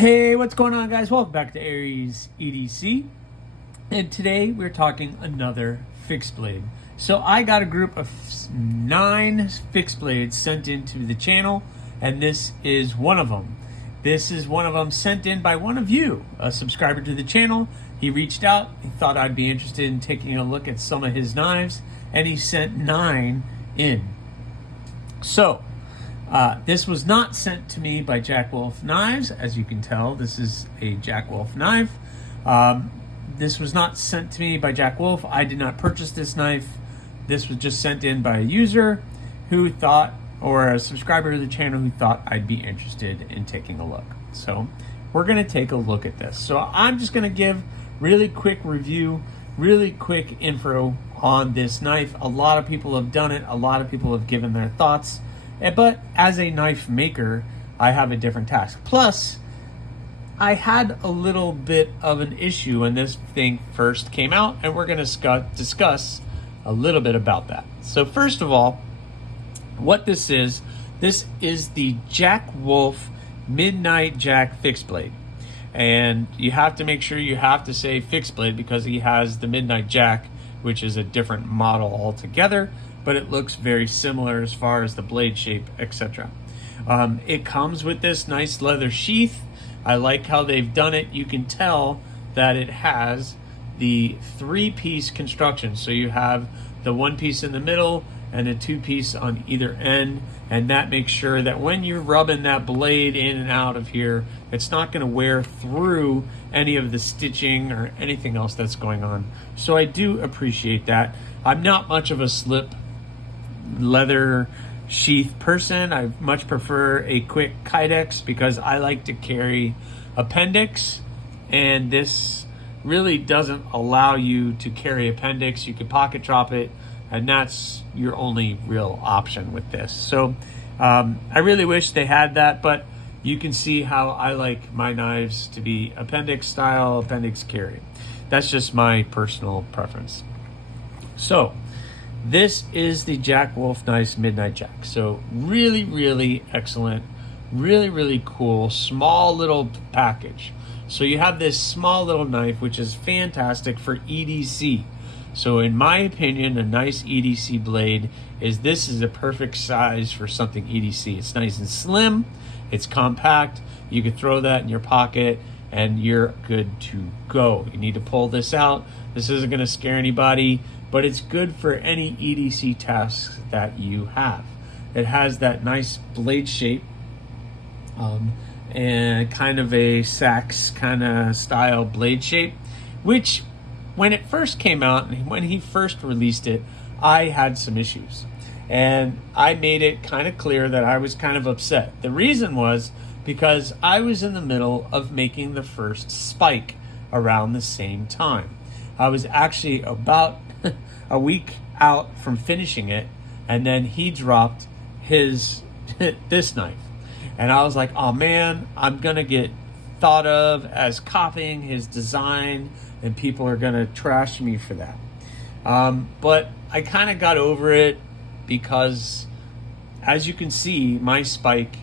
Hey, what's going on, guys? Welcome back to AriesEDC. And today we're talking another fixed blade. So I got a group of 9 fixed blades sent into the channel, and this is one of them. This is one of them sent in by one of you, a subscriber to the channel. He reached out, he thought I'd be interested in taking a look at some of his knives, and he sent 9 in. So, this was not sent to me by Jack Wolf Knives. As you can tell, this is a Jack Wolf knife. This was not sent to me by Jack Wolf. I did not purchase this knife. This was just sent in by a user who thought, or a subscriber to the channel who thought I'd be interested in taking a look. So we're gonna take a look at this. So I'm just gonna give really quick review, really quick info on this knife. A lot of people have done it. A lot of people have given their thoughts. But as a knife maker, I have a different task. Plus, I had a little bit of an issue when this thing first came out, and we're going to discuss a little bit about that. So first of all, what this is the Jack Wolf Midnight Jack fixed blade. And you have to make sure you have to say fixed blade because he has the Midnight Jack, which is a different model altogether, but it looks very similar as far as the blade shape, etc. It comes with this nice leather sheath. I like how they've done it. You can tell that it has the 3-piece construction. So you have the 1 piece in the middle and a 2-piece on either end, and that makes sure that when you're rubbing that blade in and out of here, it's not going to wear through any of the stitching or anything else that's going on. So I do appreciate that. I'm not much of a slip leather sheath person. I much prefer a quick Kydex because I like to carry appendix, and this really doesn't allow you to carry appendix. You can pocket drop it, and that's your only real option with this. So I really wish they had that, but you can see how I like my knives to be appendix style, appendix carry. That's just my personal preference. So this is the Jack Wolf Knives Midnight Jack. So really, really excellent, really cool, small little package. So you have this small little knife, which is fantastic for EDC. So in my opinion, a nice EDC blade this is a perfect size for something EDC. It's nice and slim, it's compact, you can throw that in your pocket and you're good to go. You need to pull this out. This isn't gonna scare anybody, but it's good for any EDC tasks that you have. It has that nice blade shape and kind of a sax kind of style blade shape, which when it first came out and when he first released it, I had some issues. And I made it kind of clear that I was kind of upset. The reason was because I was in the middle of making the first spike around the same time. I was actually about a week out from finishing it, and then he dropped this knife. And I was like, oh man, I'm gonna get thought of as copying his design and people are gonna trash me for that. But I kind of got over it because, as you can see, my spike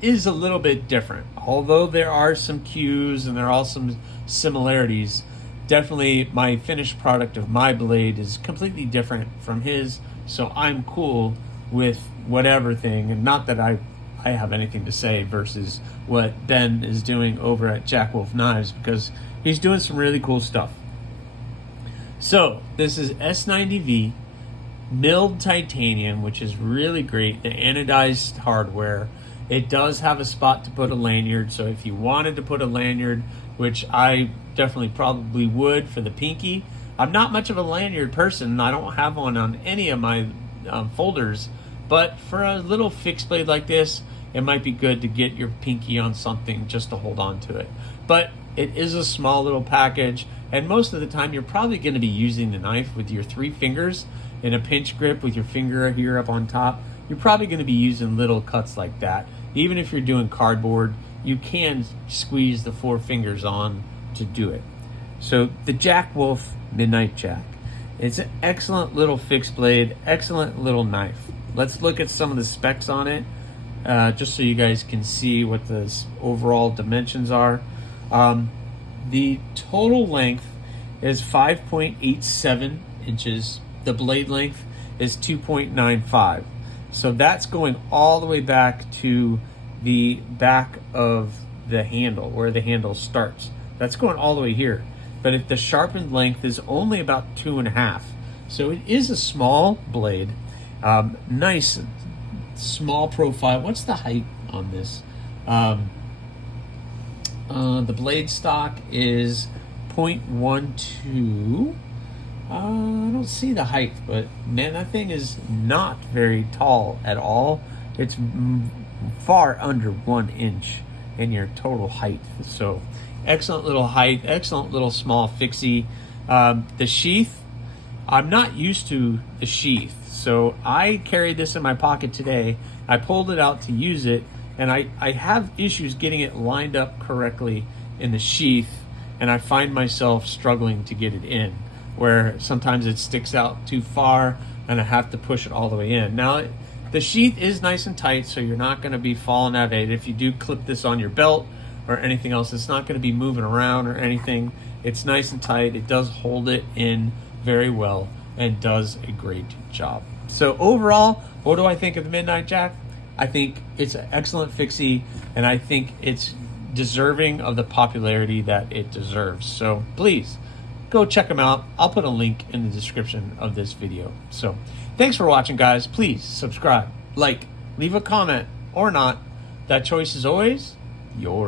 is a little bit different. Although there are some cues and there are some similarities, definitely my finished product of my blade is completely different from his, so I'm cool with whatever thing, and not that I have anything to say versus what Ben is doing over at Jack Wolf Knives, because he's doing some really cool stuff. So this is S90V milled titanium, which is really great. The anodized hardware. It does have a spot to put a lanyard, so if you wanted to put a lanyard, which I definitely probably would for the pinky. I'm not much of a lanyard person. I don't have one on any of my folders, but for a little fixed blade like this, it might be good to get your pinky on something just to hold on to it. But it is a small little package, and most of the time you're probably going to be using the knife with your 3 fingers in a pinch grip with your finger here up on top. You're probably going to be using little cuts like that. Even if you're doing cardboard, you can squeeze the 4 fingers on to do it. So the Jack Wolf Midnight Jack. It's an excellent little fixed blade, excellent little knife. Let's look at some of the specs on it. just so you guys can see what the overall dimensions are. The total length is 5.87 inches. The blade length is 2.95. So that's going all the way back to the back of the handle, where the handle starts. That's going all the way here. But if the sharpened length is only about 2.5, so it is a small blade. Nice small profile. What's the height on this? The blade stock is 0.12. I don't see the height, but man, that thing is not very tall at all. It's far under 1 inch in your total height. So excellent little height, excellent little small fixie. The sheath, I'm not used to the sheath, so I carried this in my pocket today. I pulled it out to use it, and I have issues getting it lined up correctly in the sheath, and I find myself struggling to get it in, where sometimes it sticks out too far and I have to push it all the way in. Now, the sheath is nice and tight, so you're not going to be falling out of it. If you do clip this on your belt or anything else, it's not going to be moving around or anything. It's nice and tight. It does hold it in very well and does a great job. So overall, what do I think of the Midnight Jack? I think it's an excellent fixie, and I think it's deserving of the popularity that it deserves. So please go check them out. I'll put a link in the description of this video. So thanks for watching, guys. Please subscribe, like, leave a comment, or not. That choice is always yours.